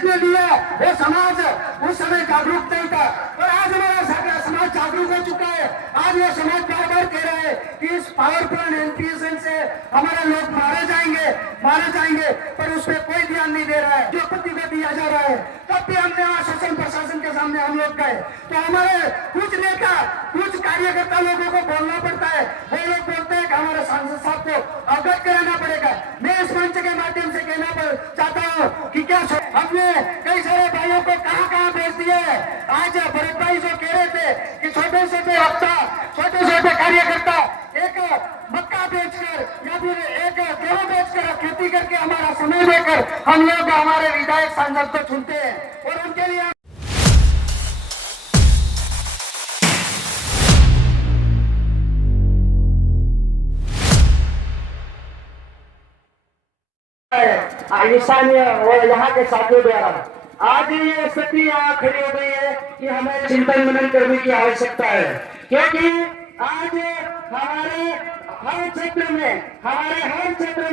जिसने लिया वो समाज उस समय जागरूक नहीं था, और आज हमारा समाज जागरूक हो चुका है। आज वो समाज बार बार कह रहा है कि इस पावरफुल एनपीएसएल से हमारे लोग मारे जाएंगे, पर उस पर कोई ध्यान नहीं दे रहा है। जो पति को दिया जा रहा है, तब भी हमने वहाँ शासन प्रशासन के सामने हम लोग गए तो हमारे कुछ नेता कुछ कार्यकर्ता लोगों को बोलना पड़ता है। वो लोग बोलते हैं कि हमारे सांसद साहब को अवगत कराना पड़ेगा। मैं इस मंच के माध्यम से कहना चाहता हूँ कि क्या हमने कई सारे भाइयों को कहाँ भेज दिया है। आज भरत भाई जो कह रहे थे कि छोटे छोटे कार्यकर्ता एक मक्का बेचकर या फिर एक गेहूं बेचकर खेती करके हमारा समय देकर हम लोग हमारे विधायक सांसद को चुनते हैं, और उनके लिए स्थानीय और यहाँ के साथियों द्वारा आज ये स्थिति यहाँ खड़ी हो गई है कि हमें चिंतन मनन करने की आवश्यकता है, क्योंकि आज हमारे हर क्षेत्र में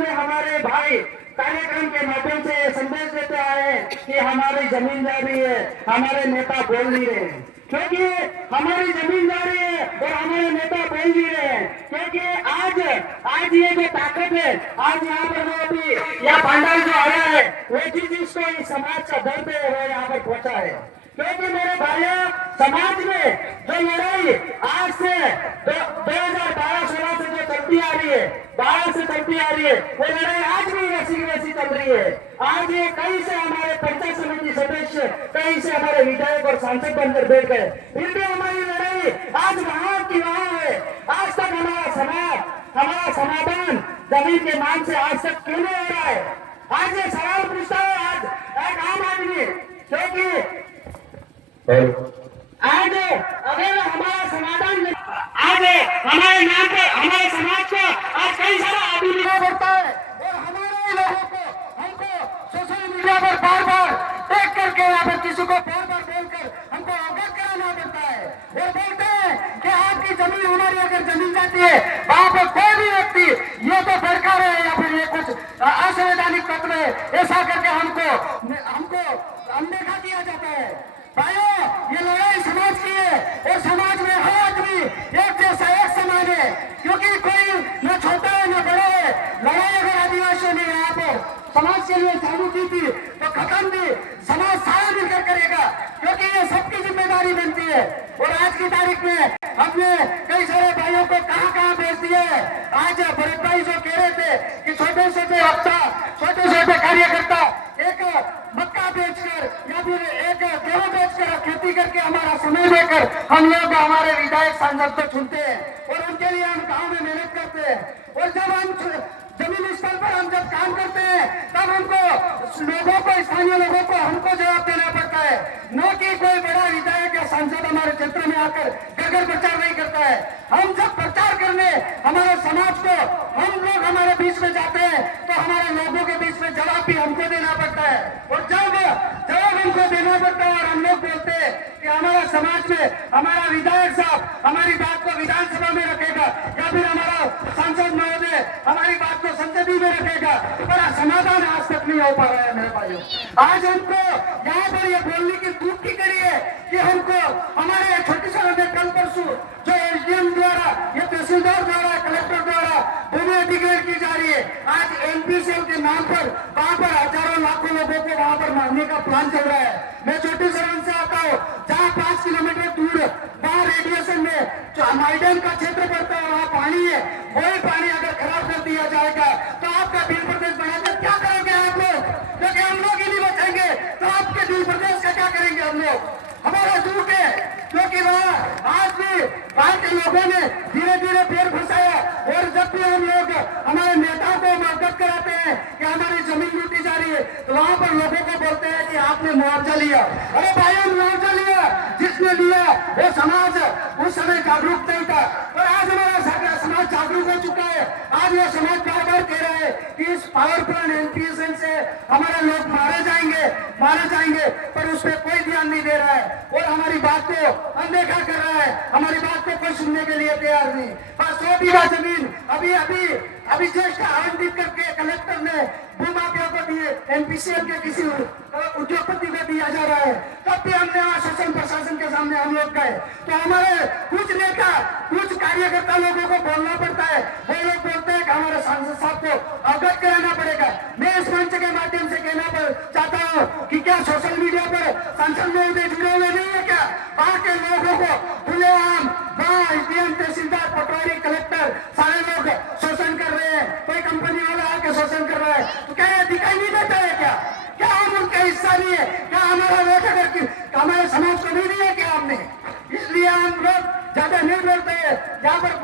हमारे भाई कार्यक्रम के माध्यम से संदेश देते आए कि हमारी जमीन जा रही है, हमारे नेता बोल नहीं रहे हैं। क्योंकि हमारी जमीन जा रही है और हमारे नेता बोल नहीं रहे हैं, क्योंकि आज ये जो ताकत है, आज यहाँ पर वो भी यह भंडार जो आया है वो जिसको इस समाज का दर्द है वो यहाँ पर पहुंचा है। क्योंकि मेरे भाइयों, समाज में जो लड़ाई आज से 2012-16 से जो चलती आ रही है, 12 से चलती आ रही है, वो लड़ाई आज भी वैसी चल रही है। आज ये कई से हमारे पंचायत समिति सदस्य, कई से हमारे विधायक और सांसद बनकर बैठ गए, फिर भी हमारी लड़ाई आज वहां की वहां है। आज तक हमारा समाधान जमीन के नाम से आज तक क्यों नहीं हो रहा है? आज ये सवाल पूछता है आज एक आम आदमी, क्योंकि आज अगर हमारा समाधान आज हमारे नाम पर हमारे समाज को आज कई सारा आदमी लिखा पड़ता है, और हमारे लोगों को हमको सोशल मीडिया पर बार बार टैग करके यहाँ पर किसी को बार बार बोलकर हमको अवगत कराना पड़ता है। वो बोलते हैं कि आपकी जमीन, हमारी अगर जमीन जाती है वहां पर कोई भी व्यक्ति ये तो सरकार है या फिर ये कुछ असंवैधानिक तत्व है, ऐसा करके हमको अनदेखा किया जाता है। भाइयों, ये लड़ाई समाज की है, और समाज में हर आदमी एक जैसा एक समान है, क्योंकि कोई न छोटा है न बड़ा है। लड़ाई अगर आदिवासियों ने यहाँ पर समाज के लिए चालू की थी तो खत्म भी समाज सारा मिलकर करेगा, क्योंकि ये सबकी जिम्मेदारी बनती है। और आज की तारीख में हमने कई सारे भाइयों को कहाँ भेज दिया है। आज भरत भाई जो कह रहे थे कि छोटे छोटे कार्यकर्ता एक मक्का बेचकर या फिर एक गेहूं बेचकर खेती करके हमारा समय देकर हम लोग हमारे विधायक सांसद को चुनते हैं, और उनके लिए हम गांव में मेहनत करते हैं। और जब हम जमीन स्थल पर हम जब काम करते हैं तब हमको लोगों को, स्थानीय लोगों को हमको जवाब देना पड़ता है, न कि कोई बड़ा विधायक या सांसद हमारे क्षेत्र में आकर घर प्रचार नहीं करता है। हम जब प्रचार करने हमारे समाज को हम लोग हमारे बीच में जाते हैं तो हमारे लोगों के बीच में जवाब भी हमको देना पड़ता है, और जब जवाब हमको देना पड़ता है और हम लोग बोलते हैं कि हमारा समाज में हमारा विधायक साहब हमारी बात को विधानसभा में रखेगा या फिर हमारा सांसद महोदय हमारी बात को संसदीय में रखेगा, बड़ा समाधान आज तक नहीं हो पा रहा है। मेरे भाइयों, आज हमको यहाँ पर ये बोलने की दूर की करी है कि हमको हमारे छोटे से कल परसों जो एसडीएम द्वारा या तहसीलदार द्वारा कलेक्टर द्वारा भूमि अधिग्रहण की जा रही है, आज एनपीएसएल के नाम पर वहाँ पर हजारों लाखों लोगों को वहाँ पर मारने का प्लान चल रहा है। मैं छोटे शहर से आता हूँ, जहाँ 5 किलोमीटर दूर वहाँ रेडिएशन में जो मैदान का क्षेत्र पड़ता है वहाँ पानी है, वही पानी अगर खराब कर दिया जाएगा तो आपका दिल प्रदेश बनाकर क्या करेंगे आप लोग? क्योंकि हम लोग ही नहीं बचेंगे तो आपके दिल प्रदेश का क्या करेंगे हम लोग? हमारा झूठ है, क्योंकि वहाँ आज भी वहाँ के लोगों ने धीरे धीरे पैर फंसाया, और जब भी हम लोग हमारे नेताओं को अवगत कराते हैं कि हमारी जमीन लूटी जा रही है तो वहाँ पर लोगों को बोलते हैं कि आपने मुआवजा लिया। अरे भाइयों, मुआवजा लिया, जिसने लिया वो समाज उस समय जागरूक नहीं था, और आज हमारा समाज जागरूक हो चुका है। आज वो समाज बार बार कह रहा है कि इस पावरफुल एनपीएसएल से हमारे लोग मारे जाएंगे, पर उस पर कोई ध्यान नहीं दे रहा है, और हमारी बात को अनदेखा कर रहा है, हमारी बात को कोई सुनने के लिए तैयार नहीं। बस 100 बीघा जमीन अभी ज्येष्ठ आवंटित करके कलेक्टर ने भूमाफिया को दिए, एनपीसीएल के किसी उद्योगपति किया जा रहा है। तब भी हमने वहाँ शासन प्रशासन के सामने हम लोग गए तो हमारे कुछ नेता कुछ कार्यकर्ता लोगों को बोलना पड़ता है। वो लोग बोलते हैं कि हमारे सांसद साहब को अवगत कराना पड़ेगा। मैं इस मंच के माध्यम से कहना चाहता हूँ कि क्या सोशल मीडिया पर सांसद महोदय जुड़े हुए नहीं है क्या? वहाँ के लोगों को खुलेआम वहाँ एसडीएम, तहसीलदार, पटवारी, कलेक्टर सारे लोग शोषण कर रहे हैं। कोई कंपनी वाला आके शोषण कर रहा है तो क्या दिखाई नहीं देता है क्या? क्या हम उनका हिस्सा नहीं है क्या? हमारा वोट अगर हमारे समाज को नहीं दिया क्या हमने? इसलिए हम लोग ज्यादा नहीं बोलते हैं। जहाँ पर